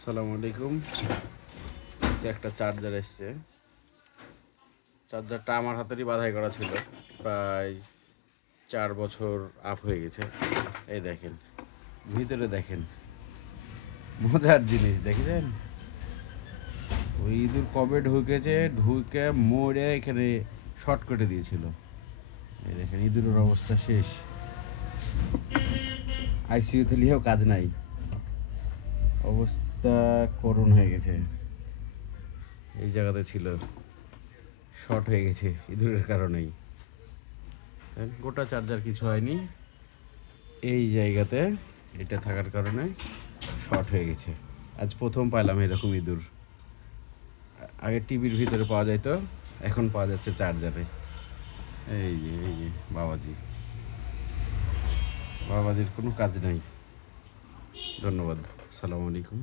আসসালামু আলাইকুম। একটা চার্জার এসছে। চার্জারটা আমার হাতেরই বাঁধাই করা ছিল, প্রায় 4 বছর আপ হয়ে গেছে। এই দেখেন, ভিতরে দেখেন, মজার জিনিস দেখেছেন। ওই ইঁদুর কবে ঢুকেছে, ঢুকে মরে এখানে শর্ট করে দিয়েছিল। এই দেখেন, ইঁদুরের অবস্থা শেষ। আইসিইউতে নিয়েও কাজ নাই, অবস্থা করুণ হয়ে গেছে। এই জায়গাতে ছিল, শর্ট হয়ে গেছে ইঁদুরের কারণেই। গোটা চার্জার কিছু হয়নি, এই জায়গাতে এটা থাকার কারণে শর্ট হয়ে গেছে। আজ প্রথম পাইলাম এরকম ইঁদুর। আগে টিভির ভিতরে পাওয়া যেত, এখন পাওয়া যাচ্ছে চার্জারে। এই যে বাবাজির কোনো কাজ নাই। ধন্যবাদ। আসসালামু আলাইকুম।